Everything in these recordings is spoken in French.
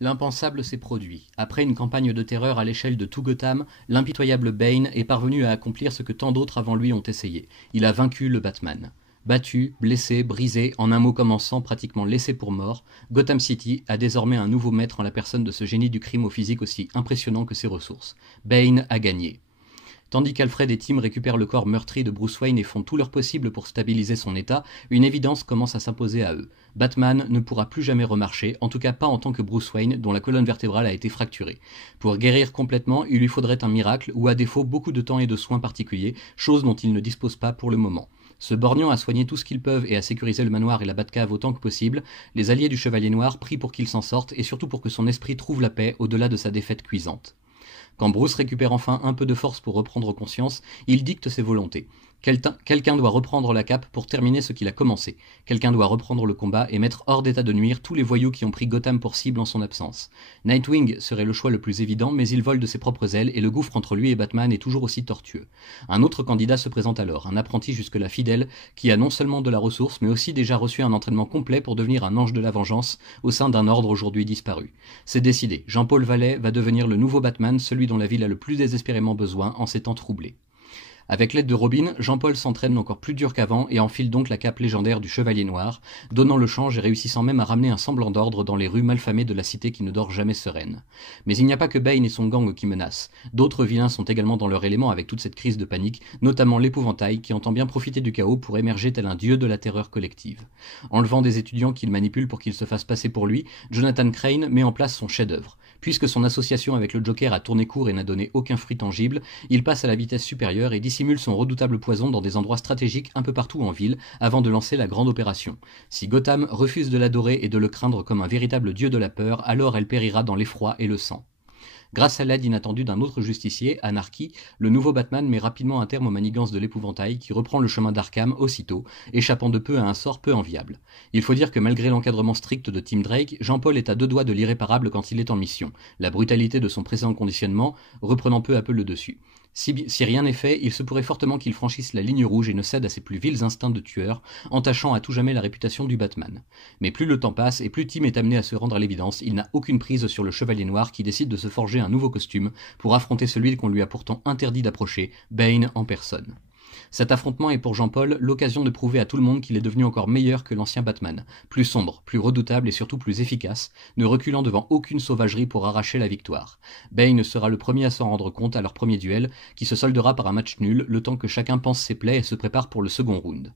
L'impensable s'est produit. Après une campagne de terreur à l'échelle de tout Gotham, l'impitoyable Bane est parvenu à accomplir ce que tant d'autres avant lui ont essayé. Il a vaincu le Batman. Battu, blessé, brisé, en un mot comme en sang, pratiquement laissé pour mort, Gotham City a désormais un nouveau maître en la personne de ce génie du crime au physique aussi impressionnant que ses ressources. Bane a gagné. Tandis qu'Alfred et Tim récupèrent le corps meurtri de Bruce Wayne et font tout leur possible pour stabiliser son état, une évidence commence à s'imposer à eux. Batman ne pourra plus jamais remarcher, en tout cas pas en tant que Bruce Wayne, dont la colonne vertébrale a été fracturée. Pour guérir complètement, il lui faudrait un miracle, ou à défaut beaucoup de temps et de soins particuliers, chose dont il ne dispose pas pour le moment. Se borgnant à soigner tout ce qu'ils peuvent et à sécuriser le manoir et la Batcave autant que possible, les alliés du Chevalier Noir prient pour qu'il s'en sorte et surtout pour que son esprit trouve la paix au-delà de sa défaite cuisante. Quand Bruce récupère enfin un peu de force pour reprendre conscience, il dicte ses volontés. Quelqu'un doit reprendre la cape pour terminer ce qu'il a commencé. Quelqu'un doit reprendre le combat et mettre hors d'état de nuire tous les voyous qui ont pris Gotham pour cible en son absence. Nightwing serait le choix le plus évident, mais il vole de ses propres ailes et le gouffre entre lui et Batman est toujours aussi tortueux. Un autre candidat se présente alors, un apprenti jusque-là fidèle, qui a non seulement de la ressource, mais aussi déjà reçu un entraînement complet pour devenir un ange de la vengeance au sein d'un ordre aujourd'hui disparu. C'est décidé, Jean-Paul Valley va devenir le nouveau Batman, celui dont la ville a le plus désespérément besoin en ces temps troublés. Avec l'aide de Robin, Jean-Paul s'entraîne encore plus dur qu'avant et enfile donc la cape légendaire du Chevalier Noir, donnant le change et réussissant même à ramener un semblant d'ordre dans les rues malfamées de la cité qui ne dort jamais sereine. Mais il n'y a pas que Bane et son gang qui menacent. D'autres vilains sont également dans leur élément avec toute cette crise de panique, notamment l'épouvantail qui entend bien profiter du chaos pour émerger tel un dieu de la terreur collective. Enlevant des étudiants qu'il manipule pour qu'ils se fassent passer pour lui, Jonathan Crane met en place son chef-d'œuvre. Puisque son association avec le Joker a tourné court et n'a donné aucun fruit tangible, il passe à la vitesse supérieure et dissimule son redoutable poison dans des endroits stratégiques un peu partout en ville avant de lancer la grande opération. Si Gotham refuse de l'adorer et de le craindre comme un véritable dieu de la peur, alors elle périra dans l'effroi et le sang. Grâce à l'aide inattendue d'un autre justicier, Anarchy, le nouveau Batman met rapidement un terme aux manigances de l'épouvantail qui reprend le chemin d'Arkham aussitôt, échappant de peu à un sort peu enviable. Il faut dire que malgré l'encadrement strict de Tim Drake, Jean-Paul est à deux doigts de l'irréparable quand il est en mission, la brutalité de son précédent conditionnement reprenant peu à peu le dessus. Si rien n'est fait, il se pourrait fortement qu'il franchisse la ligne rouge et ne cède à ses plus vils instincts de tueur, entachant à tout jamais la réputation du Batman. Mais plus le temps passe et plus Tim est amené à se rendre à l'évidence, il n'a aucune prise sur le Chevalier Noir qui décide de se forger un nouveau costume pour affronter celui qu'on lui a pourtant interdit d'approcher, Bane en personne. Cet affrontement est pour Jean-Paul l'occasion de prouver à tout le monde qu'il est devenu encore meilleur que l'ancien Batman, plus sombre, plus redoutable et surtout plus efficace, ne reculant devant aucune sauvagerie pour arracher la victoire. Bane sera le premier à s'en rendre compte à leur premier duel, qui se soldera par un match nul, le temps que chacun pense ses plaies et se prépare pour le second round.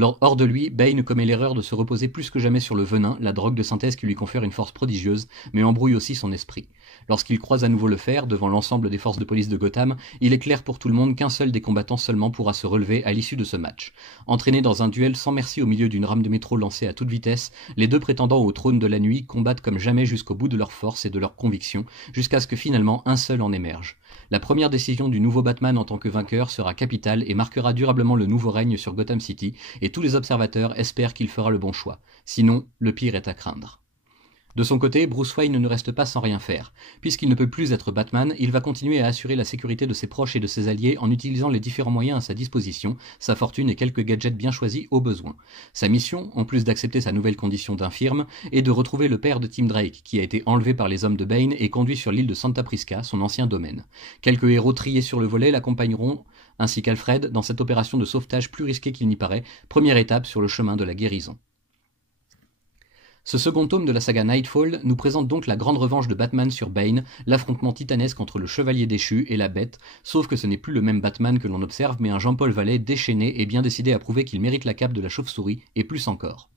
Hors de lui, Bane commet l'erreur de se reposer plus que jamais sur le venin, la drogue de synthèse qui lui confère une force prodigieuse, mais embrouille aussi son esprit. Lorsqu'il croise à nouveau le fer, devant l'ensemble des forces de police de Gotham, il est clair pour tout le monde qu'un seul des combattants seulement pourra se relever à l'issue de ce match. Entraînés dans un duel sans merci au milieu d'une rame de métro lancée à toute vitesse, les deux prétendants au trône de la nuit combattent comme jamais jusqu'au bout de leur force et de leurs convictions, jusqu'à ce que finalement un seul en émerge. La première décision du nouveau Batman en tant que vainqueur sera capitale et marquera durablement le nouveau règne sur Gotham City, et tous les observateurs espèrent qu'il fera le bon choix. Sinon, le pire est à craindre. De son côté, Bruce Wayne ne reste pas sans rien faire. Puisqu'il ne peut plus être Batman, il va continuer à assurer la sécurité de ses proches et de ses alliés en utilisant les différents moyens à sa disposition, sa fortune et quelques gadgets bien choisis au besoin. Sa mission, en plus d'accepter sa nouvelle condition d'infirme, est de retrouver le père de Tim Drake, qui a été enlevé par les hommes de Bane et conduit sur l'île de Santa Prisca, son ancien domaine. Quelques héros triés sur le volet l'accompagneront, ainsi qu'Alfred, dans cette opération de sauvetage plus risquée qu'il n'y paraît, première étape sur le chemin de la guérison. Ce second tome de la saga Nightfall nous présente donc la grande revanche de Batman sur Bane, l'affrontement titanesque entre le Chevalier déchu et la Bête, sauf que ce n'est plus le même Batman que l'on observe, mais un Jean-Paul Valley déchaîné et bien décidé à prouver qu'il mérite la cape de la chauve-souris, et plus encore.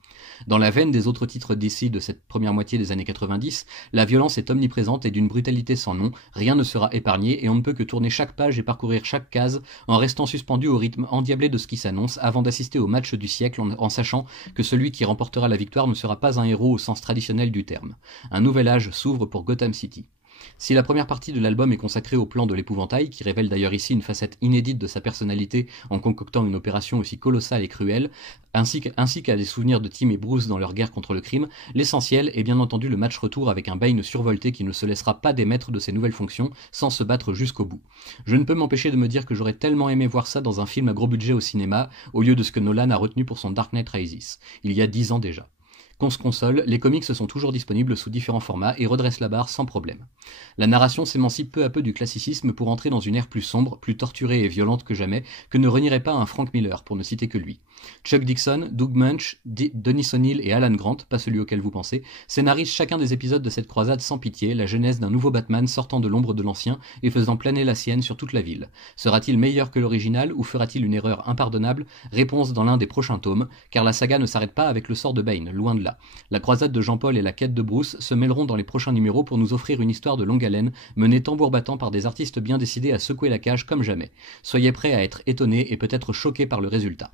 Dans la veine des autres titres DC de cette première moitié des années 90, la violence est omniprésente et d'une brutalité sans nom, rien ne sera épargné et on ne peut que tourner chaque page et parcourir chaque case en restant suspendu au rythme endiablé de ce qui s'annonce avant d'assister au match du siècle en sachant que celui qui remportera la victoire ne sera pas un héros au sens traditionnel du terme. Un nouvel âge s'ouvre pour Gotham City. Si la première partie de l'album est consacrée au plan de l'épouvantail, qui révèle d'ailleurs ici une facette inédite de sa personnalité en concoctant une opération aussi colossale et cruelle, ainsi qu'à des souvenirs de Tim et Bruce dans leur guerre contre le crime, l'essentiel est bien entendu le match retour avec un Bane survolté qui ne se laissera pas démettre de ses nouvelles fonctions sans se battre jusqu'au bout. Je ne peux m'empêcher de me dire que j'aurais tellement aimé voir ça dans un film à gros budget au cinéma, au lieu de ce que Nolan a retenu pour son Dark Knight Rises, il y a 10 ans déjà. Qu'on se console, les comics sont toujours disponibles sous différents formats et redressent la barre sans problème. La narration s'émancipe peu à peu du classicisme pour entrer dans une ère plus sombre, plus torturée et violente que jamais, que ne renierait pas un Frank Miller, pour ne citer que lui. Chuck Dixon, Doug Munch, Dennis O'Neil et Alan Grant, pas celui auquel vous pensez, scénarisent chacun des épisodes de cette croisade sans pitié, la genèse d'un nouveau Batman sortant de l'ombre de l'ancien et faisant planer la sienne sur toute la ville. Sera-t-il meilleur que l'original ou fera-t-il une erreur impardonnable? Réponse dans l'un des prochains tomes, car la saga ne s'arrête pas avec le sort de Bane, loin de là. La croisade de Jean-Paul et la quête de Bruce se mêleront dans les prochains numéros pour nous offrir une histoire de longue haleine, menée tambour battant par des artistes bien décidés à secouer la cage comme jamais. Soyez prêts à être étonnés et peut-être choqués par le résultat.